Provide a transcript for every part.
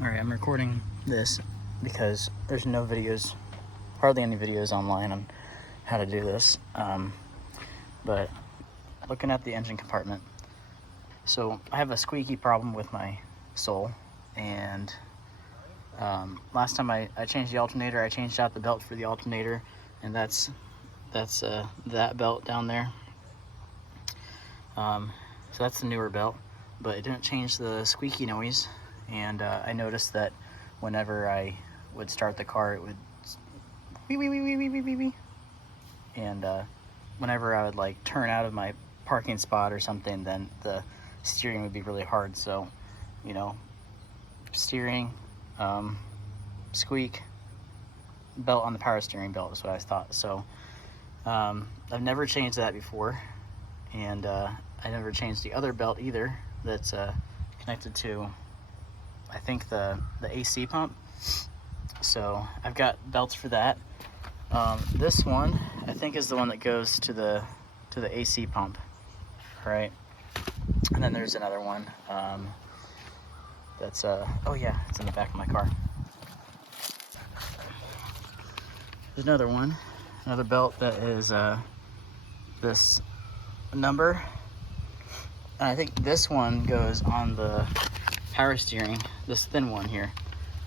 Alright, I'm recording this because there's no videos, hardly any videos online on how to do this. But looking at the engine compartment, so I have a squeaky problem with my sole, and last time I changed the alternator, I changed out the belt for the alternator, and that's that belt down there. So that's the newer belt, but it didn't change the squeaky noise. And I noticed that whenever I would start the car, it would wee. And whenever I would like turn out of my parking spot or something, then the steering would be really hard. So, you know, steering, squeak, belt on the power steering belt is what I thought. So I've never changed that before, and I never changed the other belt either that's connected to, I think, the AC pump. So I've got belts for that. This one I think is the one that goes to the AC pump, right? And then there's another one that's oh yeah, it's in the back of my car. There's another belt that is this number, and I think this one goes on the power steering, this thin one here.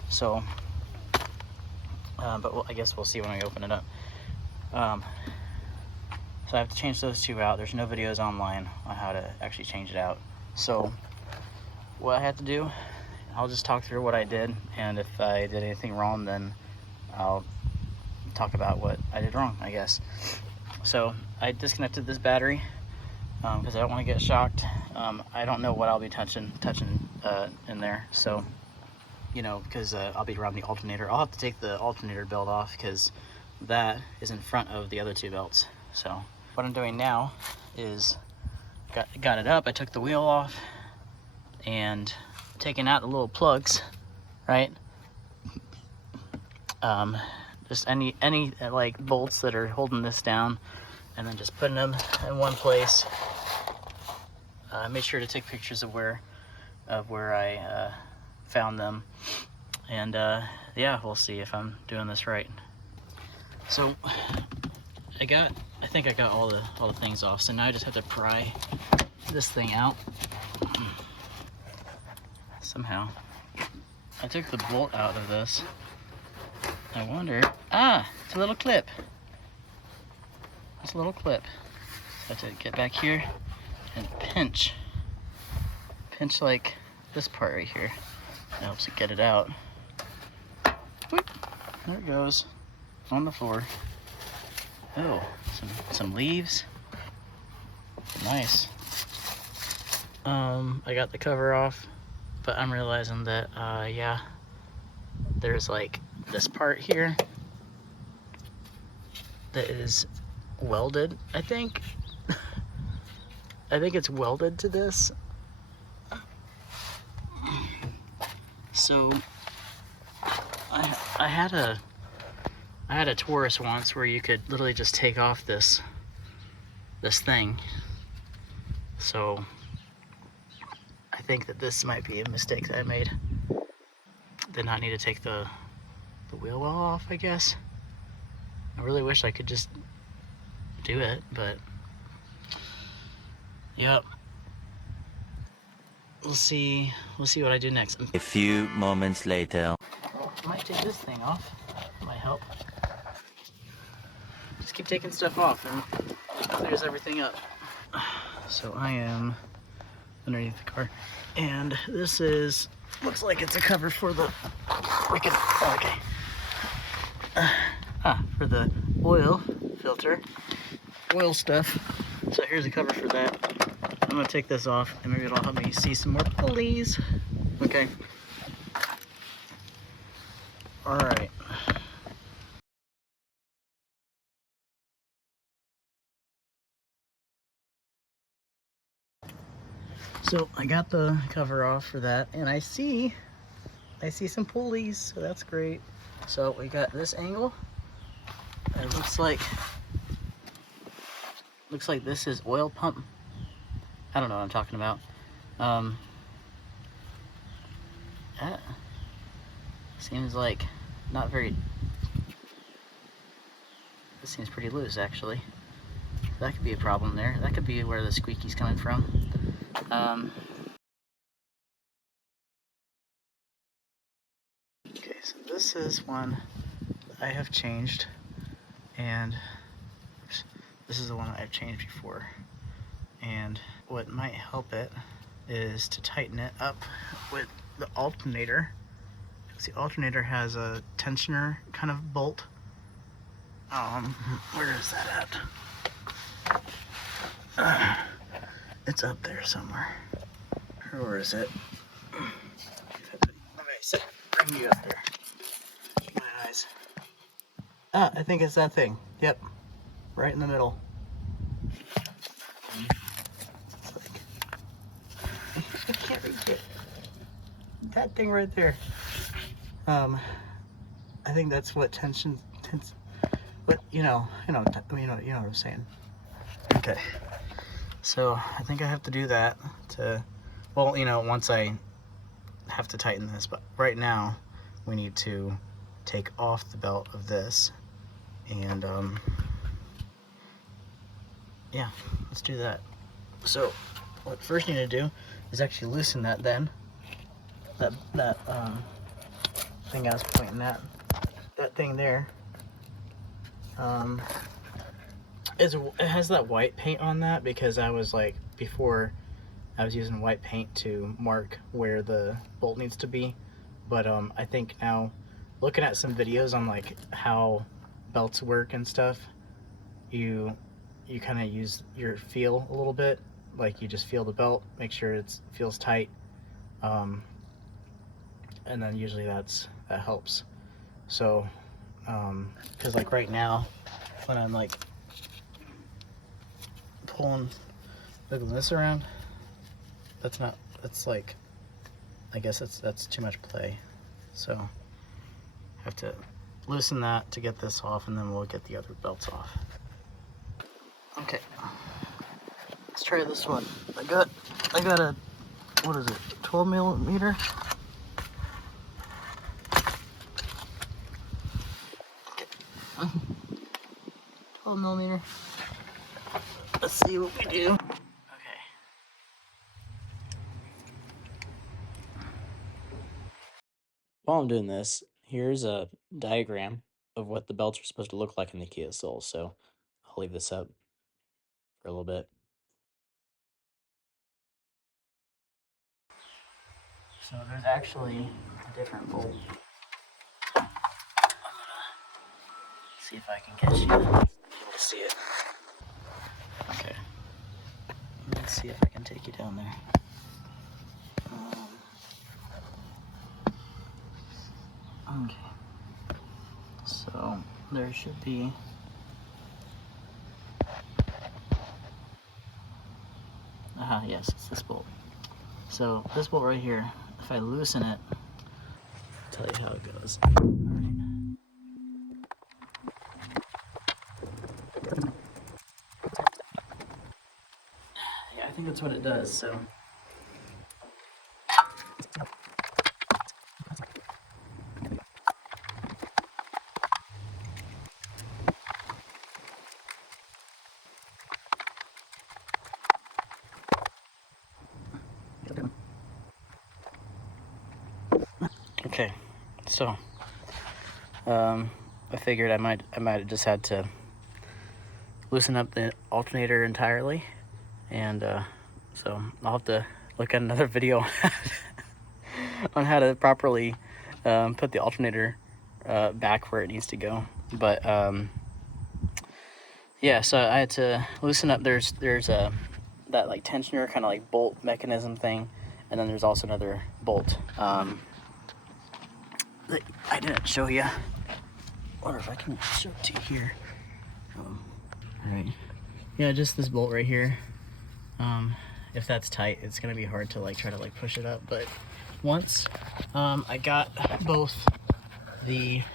So but I guess we'll see when I open it up. So I have to change those two out. There's no videos online on how to actually change it out. So what I have to do, I'll just talk through what I did, and if I did anything wrong, then I'll talk about what I did wrong, I guess. So I disconnected this battery because I don't want to get shocked. I don't know what I'll be touching in there, so you know, because I'll be around the alternator. I'll have to take the alternator belt off because that is in front of the other two belts. So what I'm doing now is got it up. I took the wheel off and taking out the little plugs, right? Just any like bolts that are holding this down, and then just putting them in one place. I made sure to take pictures of where I found them, and yeah, we'll see if I'm doing this right. So I think I got all the things off, so now I just have to pry this thing out somehow. I took the bolt out of this. I wonder, it's a little clip. It's a little clip. So I have to get back here and pinch like this part right here. That helps it get it out. Whoop. There it goes on the floor. Oh, some leaves. Nice. I got the cover off, but I'm realizing that yeah, there's like this part here that is welded, I think. I think it's welded to this. So I had a Taurus once where you could literally just take off this thing. So I think that this might be a mistake that I made. Did not need to take the wheel well off, I guess. I really wish I could just do it, but yep. We'll see what I do next. A few moments later. I might take this thing off. That might help. Just keep taking stuff off and it clears everything up. So I am underneath the car, and this looks like it's a cover for the for the oil filter, oil stuff. So here's a cover for that. I'm gonna take this off, and maybe it'll help me see some more pulleys. Okay. All right. So I got the cover off for that, and I see some pulleys, so that's great. So we got this angle. It looks like this is oil pump. I don't know what I'm talking about. Seems like not very, this seems pretty loose actually. That could be a problem there. That could be where the squeaky's coming from. Okay, so this is one I have changed, and this is the one that I've changed before. And what might help it is to tighten it up with the alternator. Because the alternator has a tensioner kind of bolt. Where is that at? It's up there somewhere. Where is it? Okay, bring you up there. My eyes. Ah, I think it's that thing. Yep, right in the middle. I can't reach it. That thing right there. I think that's what but you know what I'm saying. Okay. So I think I have to do that to, well, once I have to tighten this, but right now we need to take off the belt of this, and yeah, let's do that. So what first you need to do is actually loosen that then. That thing I was pointing at. That thing there. It has that white paint on that because I was like, before I was using white paint to mark where the bolt needs to be. But I think now, looking at some videos on like how belts work and stuff, you kind of use your feel a little bit. Like you just feel the belt, make sure it feels tight, and then usually that helps. So because like right now when I'm like pulling, wiggling this around, that's like, I guess that's too much play. So I have to loosen that to get this off, and then we'll get the other belts off. Okay, let's try this one. I got a, what is it, 12 millimeter? Okay. 12 millimeter. Let's see what we do. Okay. While I'm doing this, here's a diagram of what the belts are supposed to look like in the Kia Soul. So I'll leave this up for a little bit. So there's actually a different bolt. See if I can get you able to see it. Okay. Let's see if I can take you down there. Okay. So there should be. Aha, yes, it's this bolt. So this bolt right here, if I loosen it, I'll tell you how it goes. Alright. Yeah, I think that's what it does, so. Okay, so I figured I might have just had to loosen up the alternator entirely, and so I'll have to look at another video on how to properly put the alternator back where it needs to go. But yeah, so I had to loosen up. There's a that like tensioner kind of like bolt mechanism thing, and then there's also another bolt that I didn't show you. Or if I can show it to you here. All right. Yeah, just this bolt right here. If that's tight, it's gonna be hard to like try to like push it up. But once I got both I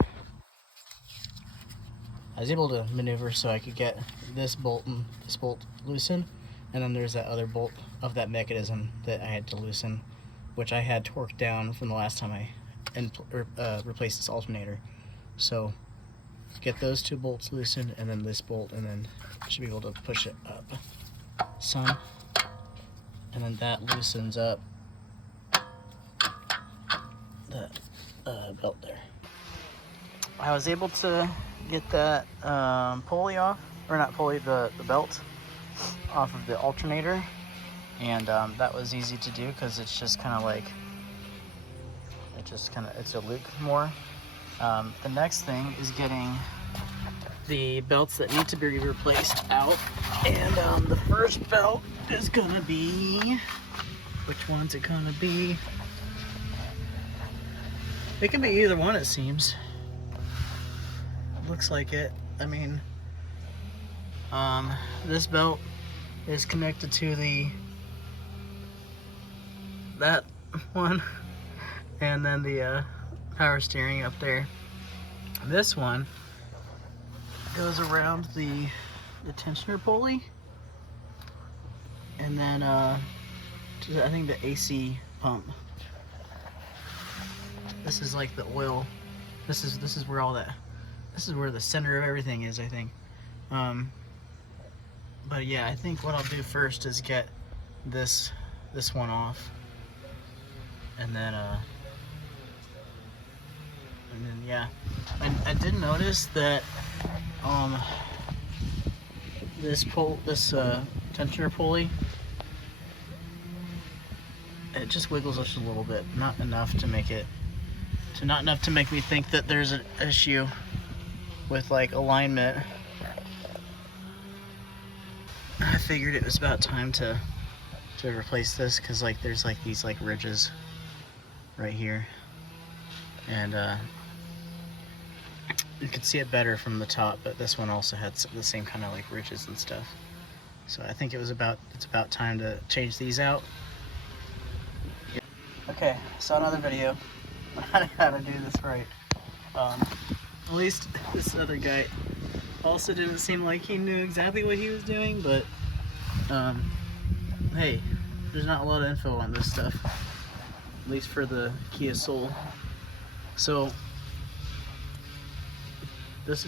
was able to maneuver so I could get this bolt and this bolt loosened, and then there's that other bolt of that mechanism that I had to loosen, which I had torqued down from the last time I and replace this alternator. So get those 2 bolts loosened, and then this bolt, and then I should be able to push it up some, and then that loosens up the belt there. I was able to get that pulley off, or not pulley, the belt off of the alternator, and that was easy to do because it's just kind of like, it's a loop more. The next thing is getting the belts that need to be replaced out, and the first belt is gonna be, which one's it gonna be? It can be either one, it seems. Looks like it. I mean, this belt is connected to that one, and then the power steering up there. This one goes around the tensioner pulley, and then to, I think, the AC pump. This is like the oil. This is where all that. This is where the center of everything is, I think. But yeah, I think what I'll do first is get this one off, and then yeah, I did notice that this tensioner pulley, it just wiggles just a little bit, not enough to make me think that there's an issue with like alignment. I figured it was about time to replace this, because like there's like these like ridges right here, and you can see it better from the top, but this one also had the same kind of like ridges and stuff. So I think it's about time to change these out. Okay, saw another video on how to do this right. At least this other guy also didn't seem like he knew exactly what he was doing, but hey, there's not a lot of info on this stuff, at least for the Kia Soul. So this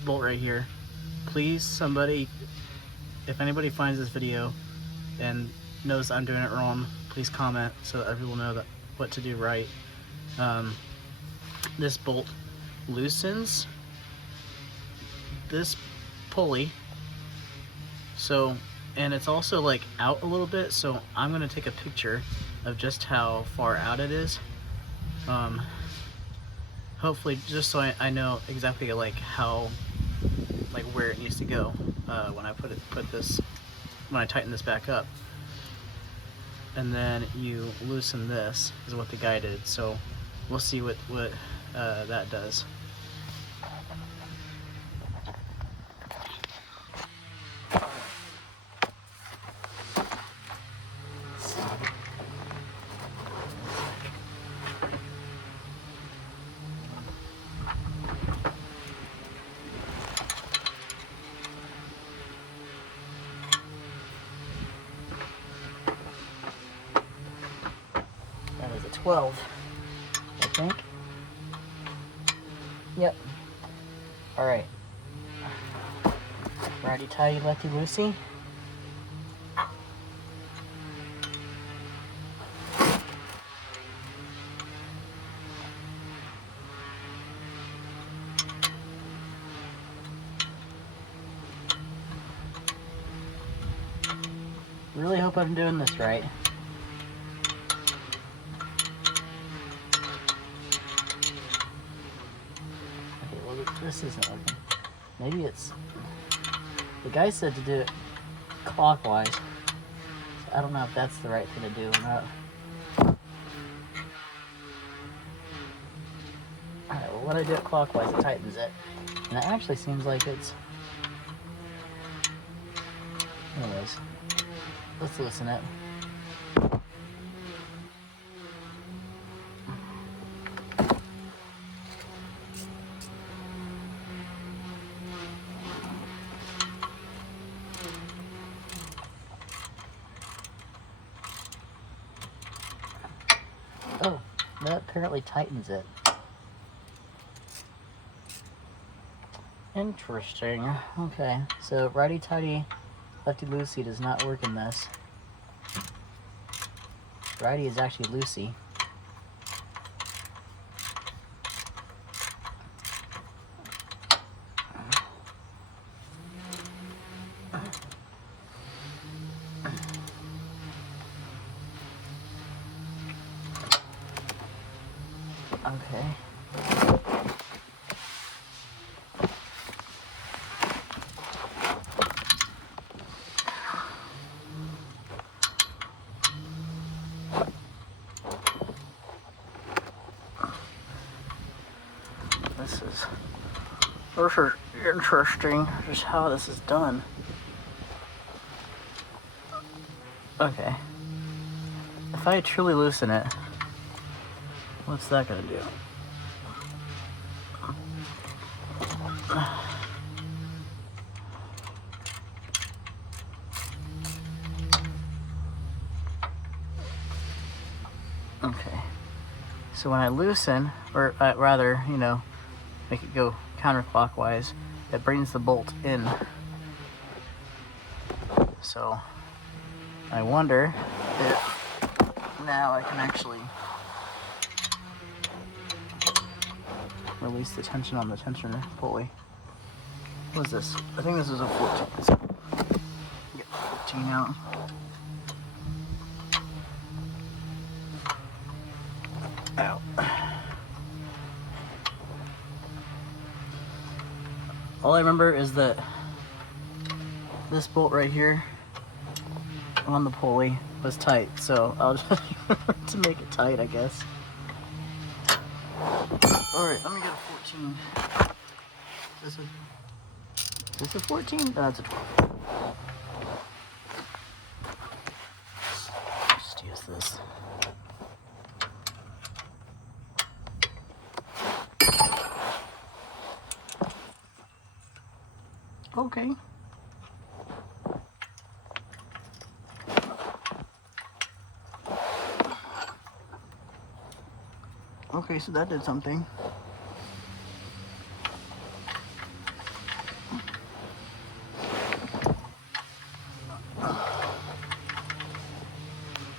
bolt right here, please, somebody, if anybody finds this video and knows I'm doing it wrong, please comment so that everyone will know what to do right. This bolt loosens this pulley, so, and it's also like out a little bit, so I'm gonna take a picture of just how far out it is, hopefully, just so I know exactly like how, like where it needs to go when I tighten this back up. And then you loosen this, is what the guy did, so we'll see what that does. That is a 12, I think. Yep. Alright. Righty tighty, lefty loosey. Really hope I'm doing this right. This isn't working. Maybe it's... The guy said to do it clockwise. So I don't know if that's the right thing to do or not. Alright, well when I do it clockwise it tightens it. And it actually seems like it's... Anyways, let's loosen it. Oh, that apparently tightens it. Interesting. Okay, so righty-tighty, lefty-loosey does not work in this. Righty is actually loosey. Okay. This is interesting, just how this is done. Okay. If I truly loosen it, what's that gonna do? Okay. So when I loosen, or rather, you know, make it go counterclockwise, it brings the bolt in. So I wonder if now I can actually release the tension on the tensioner pulley. What is this? I think this is a 14. So get 14 out. Ow. All I remember is that this bolt right here on the pulley was tight, so I'll just to make it tight, I guess. Alright, let me get a 14. Is this a 14? No, that's a 12. Just use this. Okay. Okay, so that did something.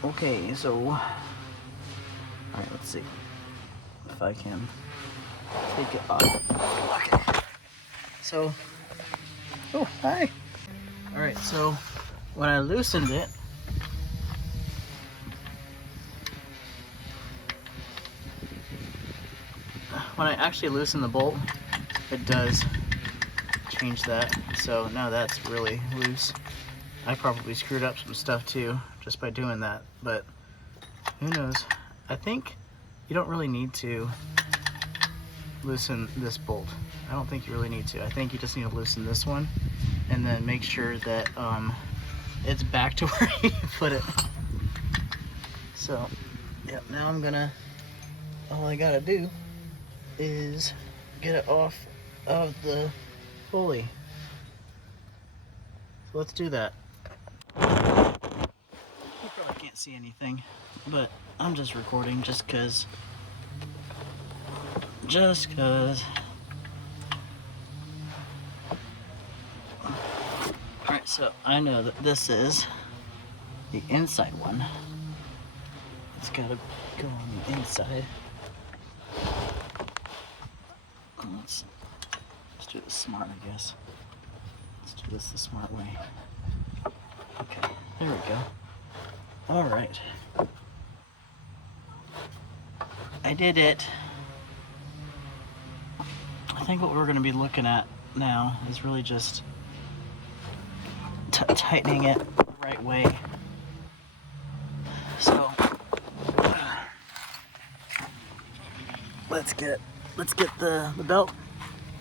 Okay, so alright, let's see if I can take it off. Okay. So oh, hi. Alright, so when I loosened it, when I actually loosen the bolt, it does change that. So now that's really loose. I probably screwed up some stuff too, just by doing that, but who knows. I think you don't really need to loosen this bolt. I don't think you really need to. I think you just need to loosen this one and then make sure that it's back to where you put it. So, yep, now I'm gonna, all I gotta do is get it off of the pulley. So let's do that. You probably can't see anything, but I'm just recording just cause. Alright, so I know that this is the inside one. It's gotta go on the inside. Let's do this smart, I guess. Let's do this the smart way. Okay, there we go. Alright. I did it. I think what we're going to be looking at now is really just tightening it the right way. So let's get the belt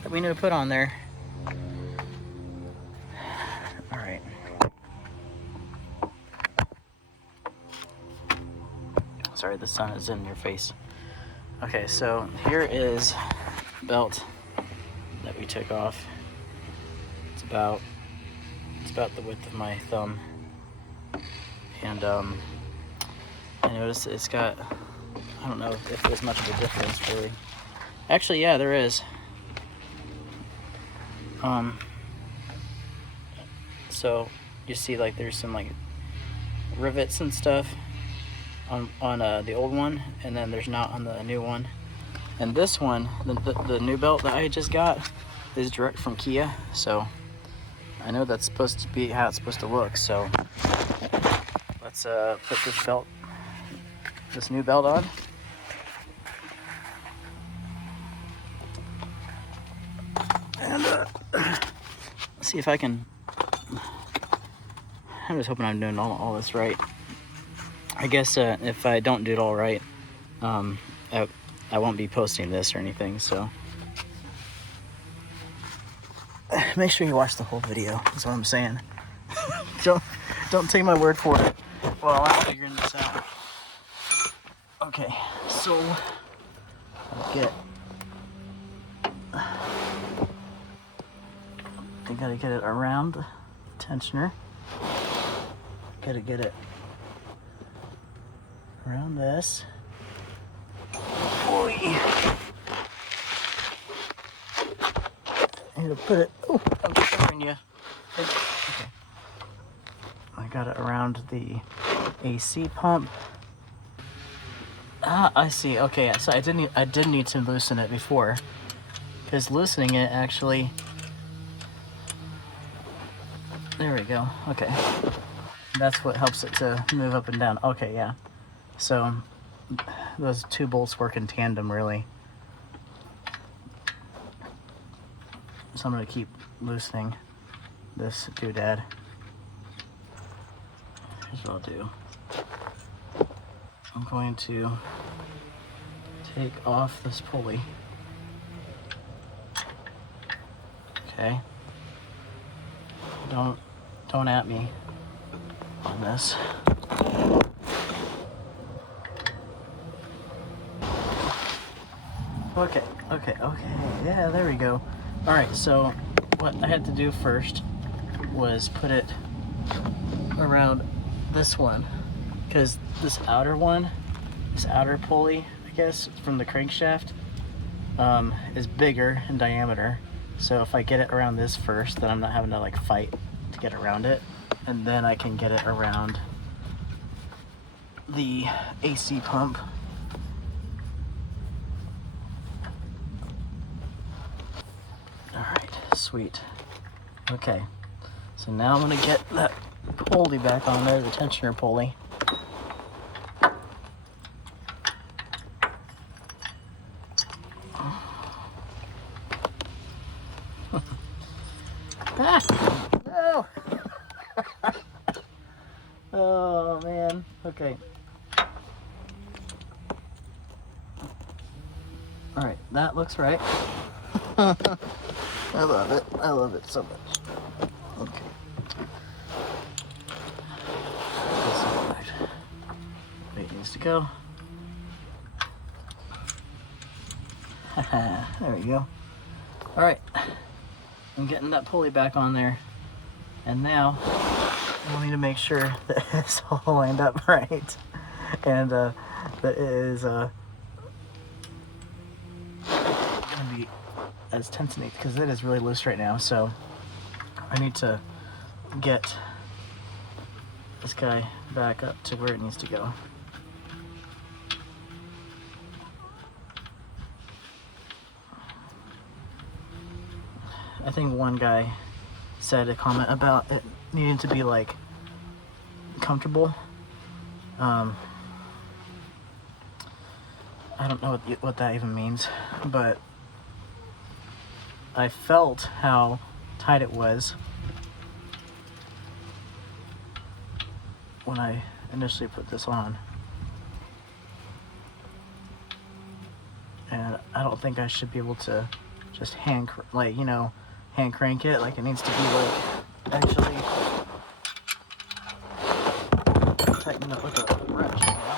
that we need to put on there. All right. Sorry, the sun is in your face. Okay, so here is the belt that we took off. It's about the width of my thumb, and I noticed it's got I don't know if there's much of a difference really. Actually, yeah, there is. So you see, like, there's some like rivets and stuff on the old one, and then there's not on the new one. And this one, the new belt that I just got, is direct from Kia, so I know that's supposed to be how it's supposed to look. So let's put this new belt on. And see if I can. I'm just hoping I'm doing all this right. I guess if I don't do it all right, I won't be posting this or anything. So make sure you watch the whole video. That's what I'm saying. don't take my word for it while I'm figuring this out. Okay, so I gotta get it around the tensioner. Gotta get it around this. Boy. I'm gonna put it. Oh, I'm covering you. Okay. I got it around the AC pump. Ah, I see. Okay, so I did need to loosen it before, because loosening it actually. There we go. Okay, that's what helps it to move up and down. Okay, yeah. So those two bolts work in tandem, really. So I'm gonna keep loosening this doodad. Here's what I'll do. I'm going to take off this pulley. Okay. Don't at me on this. Okay. Yeah, there we go. All right, so what I had to do first was put it around this one, because this outer pulley, I guess, from the crankshaft, is bigger in diameter. So if I get it around this first, then I'm not having to like fight to get around it, and then I can get it around the AC pump. All right, sweet. Okay, so now I'm gonna get that pulley back on there, the tensioner pulley. Ah, no! Oh man, okay. All right, that looks right. I love it so much. Okay. Wait, needs to go. There we go. All right, I'm getting that pulley back on there, and now I need to make sure that it's all lined up right, and that it is gonna be as tensionated, because it is really loose right now. So I need to get this guy back up to where it needs to go. I think one guy said a comment about it needing to be like comfortable. I don't know what that even means, but I felt how tight it was when I initially put this on, and I don't think I should be able to just hand crank it. Like, it needs to be like actually tighten up with a wrench, you know?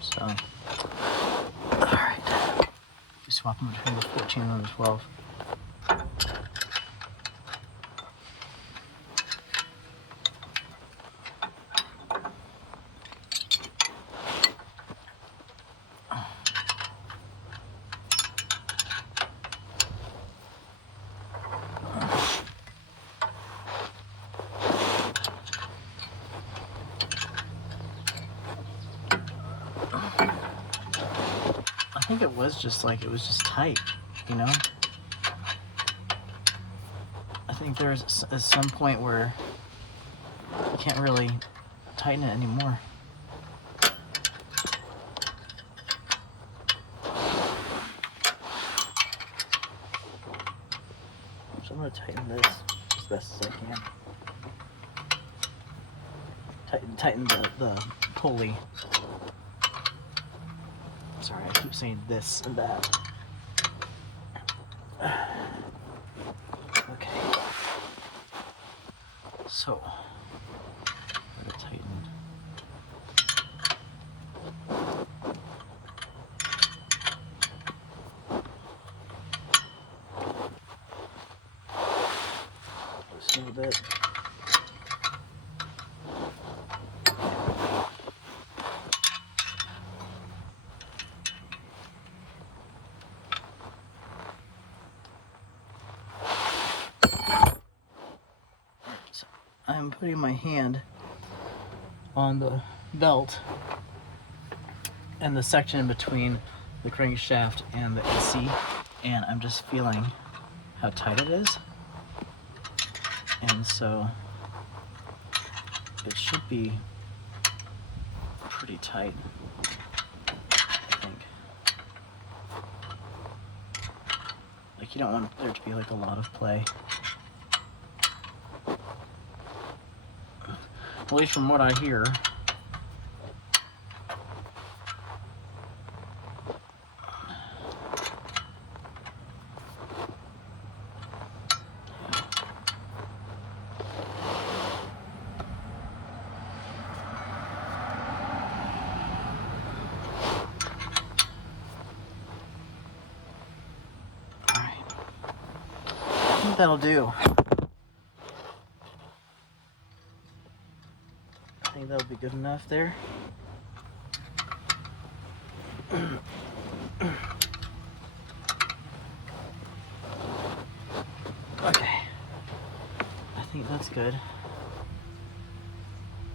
So, alright. Just swapping between the 14 and the 12. think it was just like, it was just tight, you know? I think there's some point where you can't really tighten it anymore. So I'm gonna tighten this as best as I can. Tighten the pulley. Sorry, I keep saying this and that. Okay. So, I'm gonna tighten. Just a little bit. I'm putting my hand on the belt and the section in between the crankshaft and the AC, and I'm just feeling how tight it is. And so it should be pretty tight, I think. Like, you don't want there to be like a lot of play. At least from what I hear. Alright. I think that'll do. I think that'll be good enough there. Okay, I think that's good.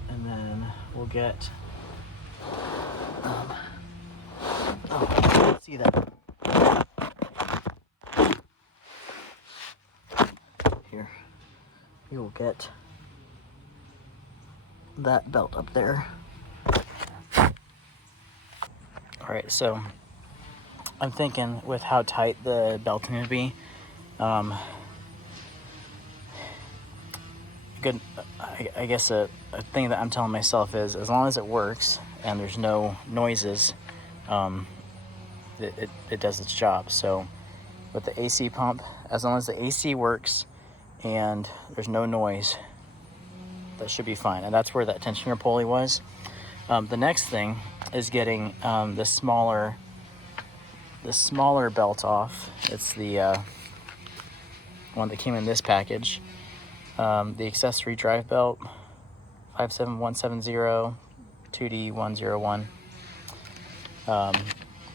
And then we'll get, oh, let's see that. Here, we will get that belt up there. All right, so I'm thinking with how tight the belting would be, good. I guess a thing that I'm telling myself is, as long as it works and there's no noises, it does its job. So with the AC pump, as long as the AC works and there's no noise, that should be fine. And that's where that tensioner pulley was. The next thing is getting the smaller belt off. It's the one that came in this package. The accessory drive belt, 57170 2D101.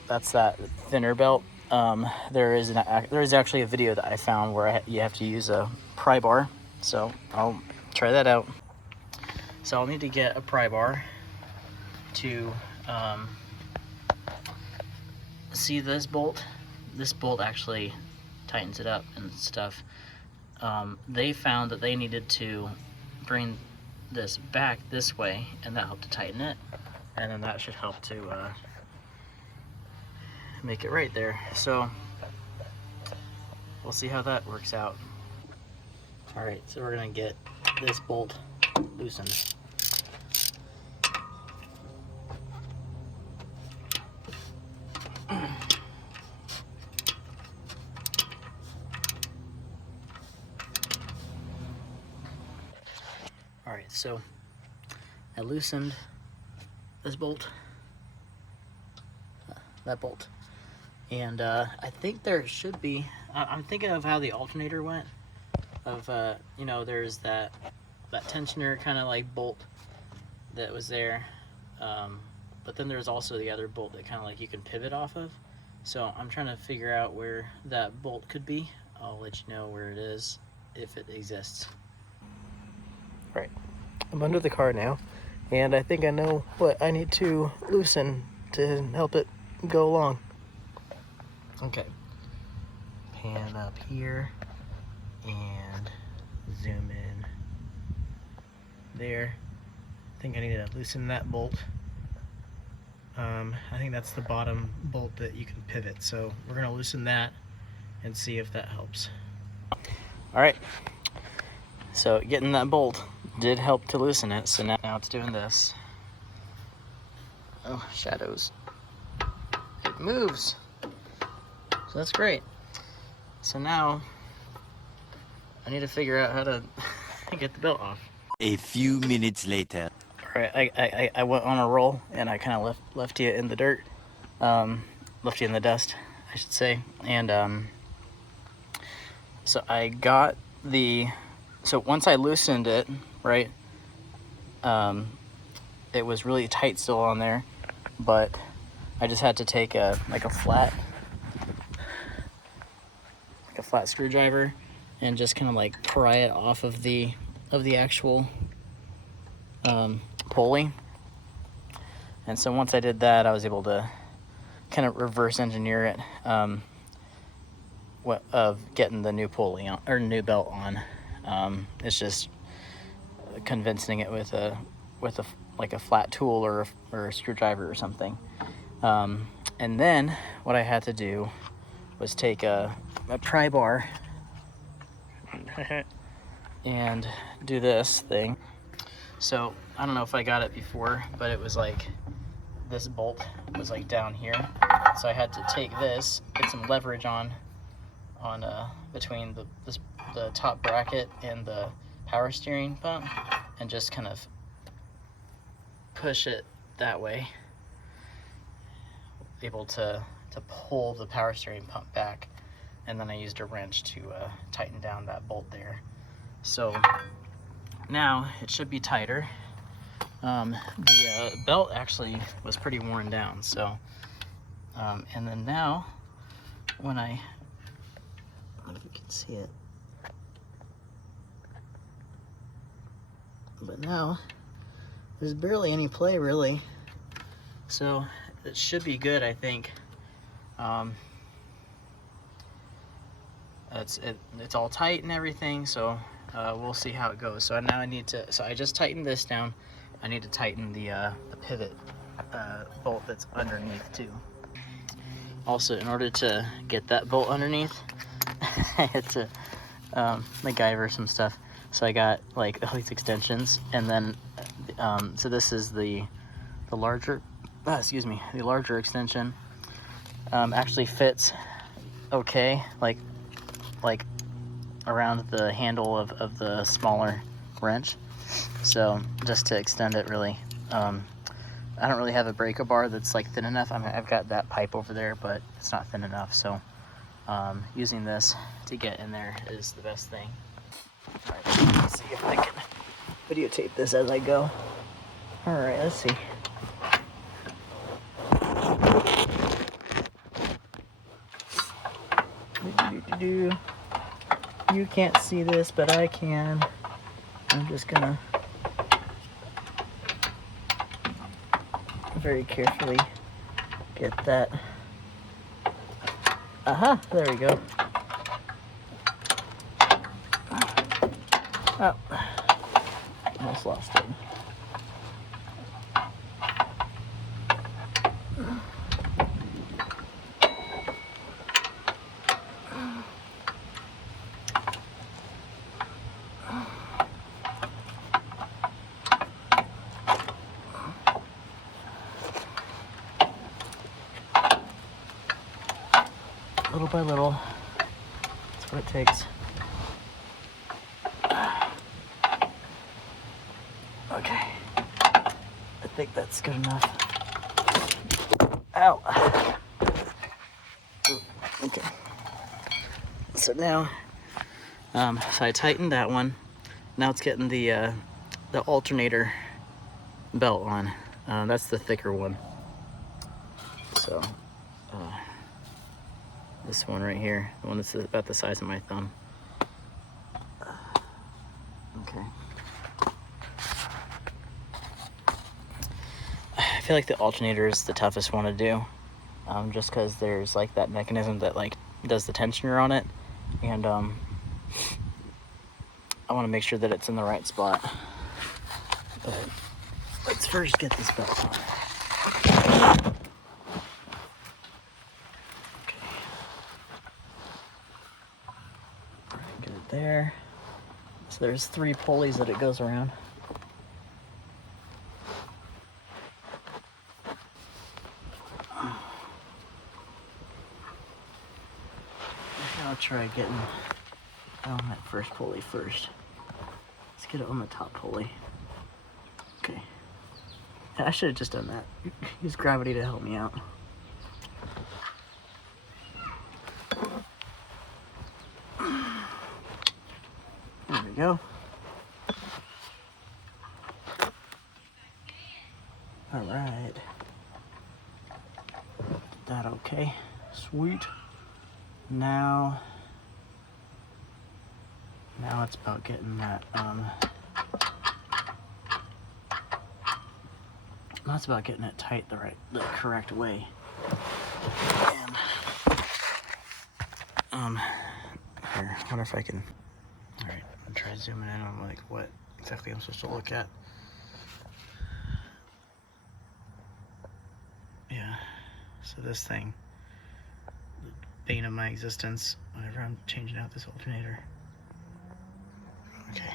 That's that thinner belt. There is actually a video that I found where you have to use a pry bar, so I'll try that out. So I'll need to get a pry bar to see this bolt. This bolt actually tightens it up and stuff. They found that they needed to bring this back this way, and that helped to tighten it, and then that should help to make it right there. So we'll see how that works out. All right, so we're gonna get this bolt loosened. All right, so I loosened this bolt, that bolt, and I think there should be, I'm thinking of how the alternator went, of, you know, there's that tensioner kind of like bolt that was there, but then there's also the other bolt that kind of like you can pivot off of. So I'm trying to figure out where that bolt could be. I'll let you know where it is if it exists. Right, I'm under the car now, and I think I know what I need to loosen to help it go along. Okay. Pan up here and zoom in there. I think I need to loosen that bolt. I think that's the bottom bolt that you can pivot. So we're gonna loosen that and see if that helps. All right, so getting that bolt did help to loosen it. So now it's doing this. Oh, shadows. It moves. So that's great. So now I need to figure out how to get the belt off. A few minutes later. All right, I went on a roll and I kind of left you in the dirt, left you in the dust, I should say. And so I got so once I loosened it, right, it was really tight still on there, but I just had to take a flat screwdriver and just kind of like pry it off of the actual pulley. And so once I did that, I was able to kind of reverse engineer it, of getting the new pulley on, or new belt on. It's just convincing it with a like a flat tool or a screwdriver or something. And then what I had to do was take a pry bar and do this thing. So I don't know if I got it before, but it was like this bolt was like down here. So I had to take this, get some leverage on between the top bracket and the power steering pump, and just kind of push it that way. Able to pull the power steering pump back, and then I used a wrench to tighten down that bolt there. So now it should be tighter. The belt actually was pretty worn down, so and then now when I don't know if you can see it, but now there's barely any play really, so it should be good, I think. It's all tight and everything, so we'll see how it goes. So now I just tightened this down. I need to tighten the pivot bolt that's underneath too. Also, in order to get that bolt underneath, I had to MacGyver some stuff. So I got like all these extensions, and then so this is the larger, the larger extension. Actually fits okay, like around the handle of the smaller wrench. So just to extend it really, I don't really have a breaker bar that's like thin enough. I mean, I've got that pipe over there, but it's not thin enough. So using this to get in there is the best thing. All right, let's see if I can videotape this as I go. All right, let's see. You can't see this, but I can. I'm just gonna very carefully get that. Aha, there we go. Oh, almost lost it. Little by little, that's what it takes. Okay, I think that's good enough. Ow. Ooh, okay. So now, so I tightened that one. Now it's getting the alternator belt on. That's the thicker one. So. This one right here, the one that's about the size of my thumb. Okay. I feel like the alternator is the toughest one to do. just because there's like that mechanism that like does the tensioner on it, and I want to make sure that it's in the right spot. But let's first get this belt on. Okay. Get it there. So there's 3 pulleys that it goes around. I'll try getting on that first pulley first. Let's get it on the top pulley. Okay. I should have just done that. Use gravity to help me out. There we go. All right. That okay? Sweet. Now it's about getting that now it's about getting it tight the correct way. And here, I wonder if I can. All right, I'm gonna try zooming in on like what exactly I'm supposed to look at. Yeah, so this thing, the bane of my existence whenever I'm changing out this alternator. Okay.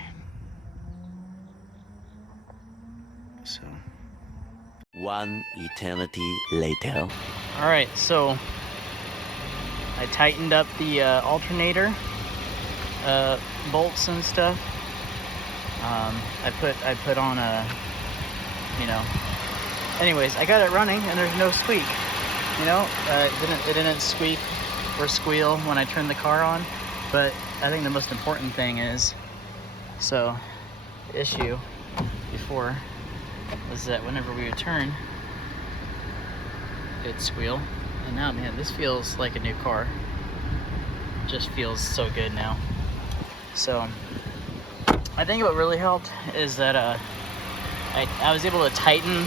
So. One eternity later. All right, so I tightened up the alternator bolts and stuff. I put on a, anyways, I got it running and there's no squeak. It didn't squeak or squeal when I turned the car on. But I think the most important thing is, so the issue before was that whenever we would turn, it'd squeal. And now, man, this feels like a new car. Just feels so good now. So I think what really helped is that I was able to tighten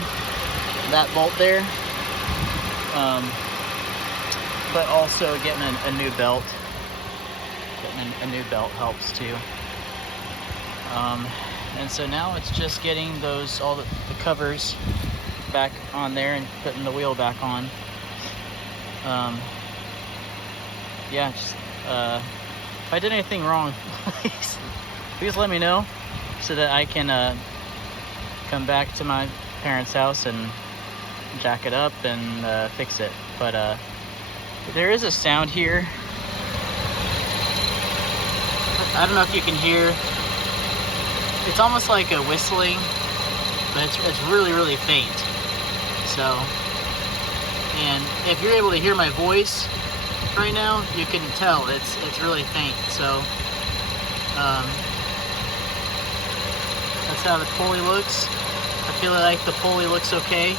that bolt there, but also getting a new belt. Getting a new belt helps too. And so now it's just getting all the covers back on there and putting the wheel back on. Yeah, just if I did anything wrong, please let me know so that I can come back to my parents' house and jack it up and fix it. But there is a sound here. I don't know if you can hear. It's almost like a whistling, but it's really, really faint. So, and if you're able to hear my voice right now, you can tell it's really faint. So that's how the pulley looks. I feel like the pulley looks okay.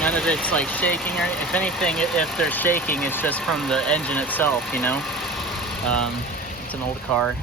None of it's like shaking, or if anything, if they're shaking, it's just from the engine itself, It's an old car.